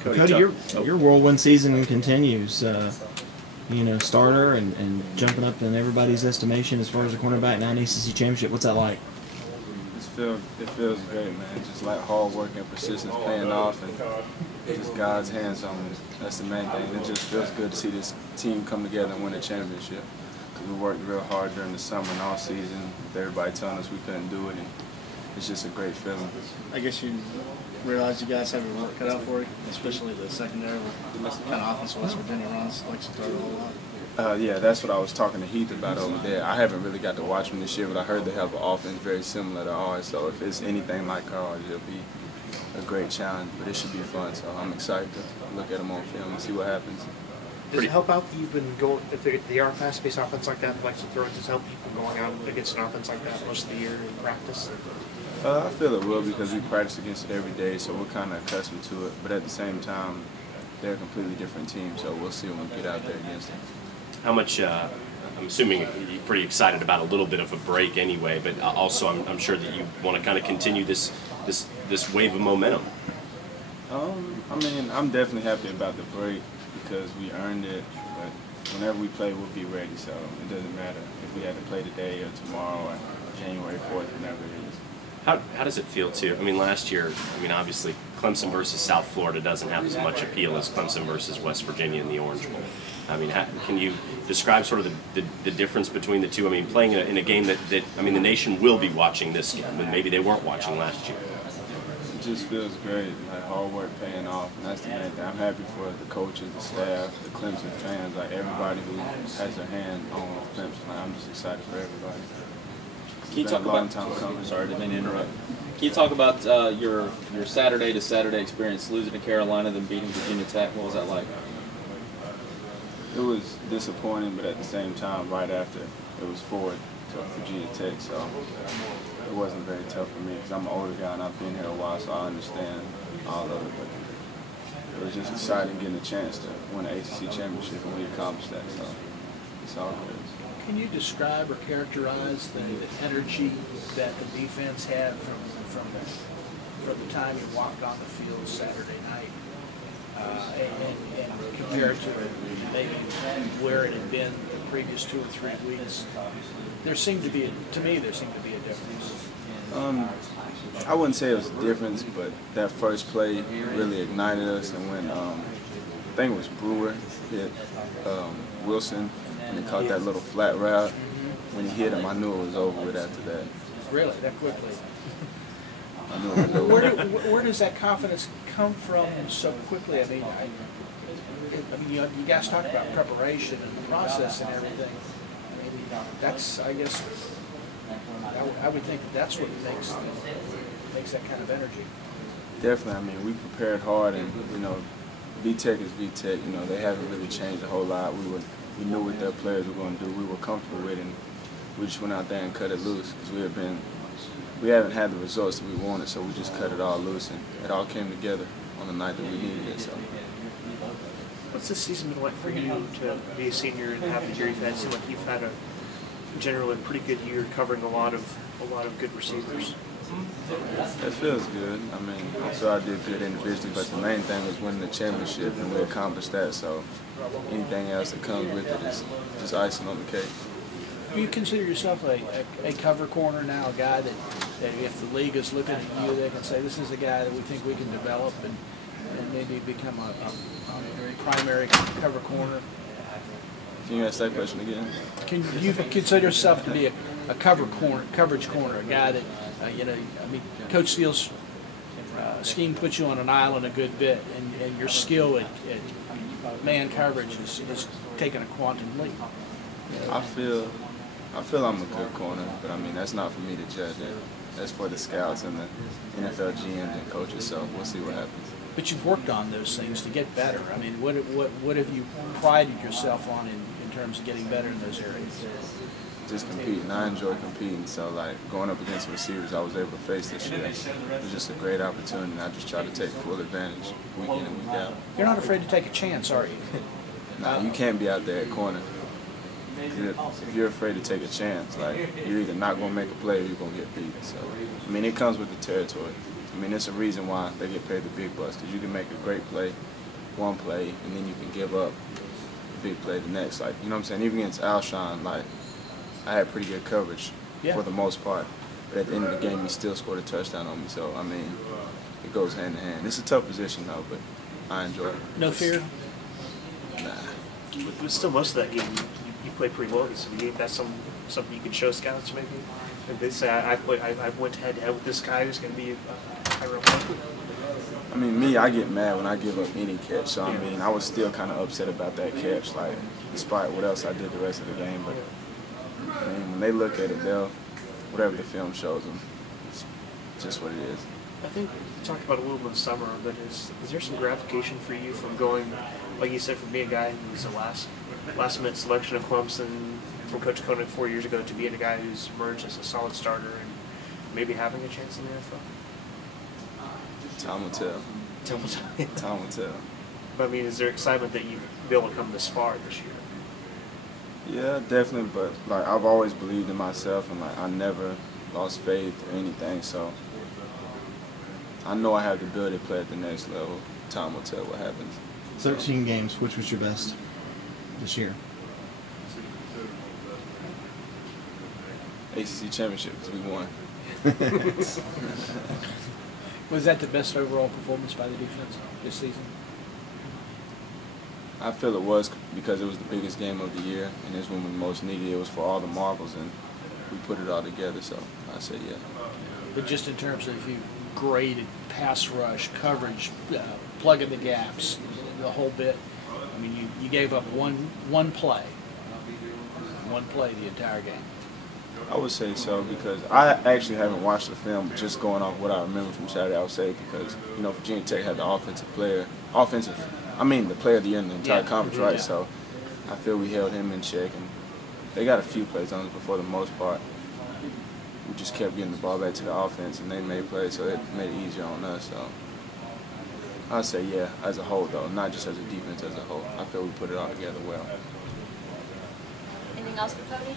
Cody, your whirlwind season continues. You know, starter and jumping up in everybody's estimation as far as a cornerback now in ACC championship. What's that like? It feels great, man. Just like hard work and persistence paying off, and just God's hands on it. That's the main thing. It just feels good to see this team come together and win a championship. Because we worked real hard during the summer and all season with everybody telling us we couldn't do it, and it's just a great feeling. I guess you realize you guys have your work cut out for you, especially the secondary with the kind of offense West Virginia runs, likes to throw it a whole lot. Yeah, that's what I was talking to Heath about over there. I haven't really got to watch them this year, but I heard they have an offense very similar to ours. So if it's anything like ours, it'll be a great challenge. But it should be fun. So I'm excited to look at them on film and see what happens. Does it help out that you've been going, if they are fast-paced offense like that, that likes to throw it, does it help you from going out against an offense like that most of the year in practice? I feel it will because we practice against it every day, so we're kind of accustomed to it. But at the same time, they're a completely different team, so we'll see when we get out there against them. How much, I'm assuming you're pretty excited about a little bit of a break anyway, but also I'm sure that you want to kind of continue this wave of momentum. I mean, I'm definitely happy about the break because we earned it, but whenever we play, we'll be ready, so it doesn't matter if we had to play today or tomorrow or January 4th, whenever it is. How does it feel too? I mean, last year, obviously Clemson versus South Florida doesn't have as much appeal as Clemson versus West Virginia in the Orange Bowl. I mean, can you describe sort of the difference between the two? I mean, playing in a game that the nation will be watching this game, and maybe they weren't watching last year. It just feels great, like hard work paying off, and that's the main thing. I'm happy for the coaches, the staff, the Clemson fans, like everybody who has their hand on Clemson. Like, I'm just excited for everybody. Can you talk about? Sorry, didn't mean to interrupt. Can you talk about your Saturday to Saturday experience, losing to Carolina, then beating Virginia Tech? What was that like? It was disappointing, but at the same time, right after it was forward to Virginia Tech, so it wasn't very tough for me because I'm an older guy and I've been here a while, so I understand all of it. But it was just exciting getting a chance to win an ACC championship, and we accomplished that. So it's all good. Can you describe or characterize the energy that the defense had from the time you walked on the field Saturday night, and compared to maybe where it had been the previous 2 or 3 weeks? There seemed to be a difference. I wouldn't say it was a difference, but that first play really ignited us, and when I think it was Brewer hit Wilson, and he caught that little flat route. When he hit him, I knew it was over with after that. Really? That quickly? I knew it was over. Where does that confidence come from so quickly? I mean, you guys talk about preparation and the process and everything. I mean, that's, I guess, I would think that's what makes that kind of energy. Definitely. I mean, we prepared hard, and VTech is VTech. They haven't really changed a whole lot. We knew what their players were going to do. We were comfortable with it, and we just went out there and cut it loose because we haven't had the results that we wanted, so we just cut it all loose, and it all came together on the night that we needed it. So. What's this season been like for you to be a senior and have the year you've had? It seems like you've had a generally pretty good year covering a lot of good receivers. It feels good. I mean, I'm sure I did good individually, but the main thing was winning the championship, and we accomplished that. So anything else that comes with it is just icing on the cake. Do you consider yourself a cover corner now, a guy that if the league is looking at you, they can say, this is a guy that we think we can develop and maybe become a very primary cover corner? Can you ask that question again? Can you consider yourself to be a coverage corner, a guy that, Coach Steele's scheme puts you on an island a good bit, and your skill at man coverage is taking a quantum leap. I feel I'm a good corner, but I mean, that's not for me to judge. That's for the scouts and the NFL GMs and coaches, so we'll see what happens. But you've worked on those things to get better. I mean, what have you prided yourself on in terms of getting better in those areas? Just competing. I enjoy competing, so like going up against the receivers I was able to face this year, it was just a great opportunity, and I just try to take full advantage week in and week out. You're not afraid to take a chance, are you? Nah, you can't be out there at corner. If you're afraid to take a chance, like, you're either not going to make a play or you're going to get beat. So, I mean, it comes with the territory. I mean, it's a reason why they get paid the big bucks, because you can make a great play, one play, and then you can give up a big play the next. Like, you know what I'm saying? Even against Alshon, like, I had pretty good coverage for the most part. But at the end of the game, he still scored a touchdown on me. So, I mean, it goes hand in hand. It's a tough position, though, but I enjoy it. No fear? Nah. But still, most of that game, you played pretty well. So that's something you could show scouts, maybe. If they say, I went head-to-head with this guy who's going to be a high-round player. I mean, me, I get mad when I give up any catch. So, I mean, I was still kind of upset about that catch, like, despite what else I did the rest of the game. But, I mean, when they look at it, they'll, whatever the film shows them, it's just what it is. I think you talked about it a little bit in the summer, but is there some gratification for you from going, like you said, from being a guy who was a last-minute selection of Clemson from Coach Conant 4 years ago to being a guy who's emerged as a solid starter and maybe having a chance in the NFL? Time will tell. Time will tell. But I mean, is there excitement that you've been able to come this far this year? Yeah, definitely. But like, I've always believed in myself, and like, I never lost faith or anything. So I know I have the ability to play at the next level. Time will tell what happens. 13 games. Which was your best this year? ACC championship, because we won. Was that the best overall performance by the defense this season? I feel it was, because it was the biggest game of the year, and it's when we most needed it. It was for all the marbles, and we put it all together, so I say yeah. But just in terms of if you graded pass rush, coverage, plugging the gaps, the whole bit, I mean, you gave up one play the entire game. I would say so, because I actually haven't watched the film, but just going off what I remember from Saturday, I would say, because, you know, Virginia Tech had the the player of the year in the entire conference, right? So I feel we held him in check, and they got a few plays on us, but for the most part, we just kept getting the ball back to the offense, and they made plays, so it made it easier on us. So I'd say, yeah, as a whole, though, not just as a defense, as a whole. I feel we put it all together well. Anything else for Coty?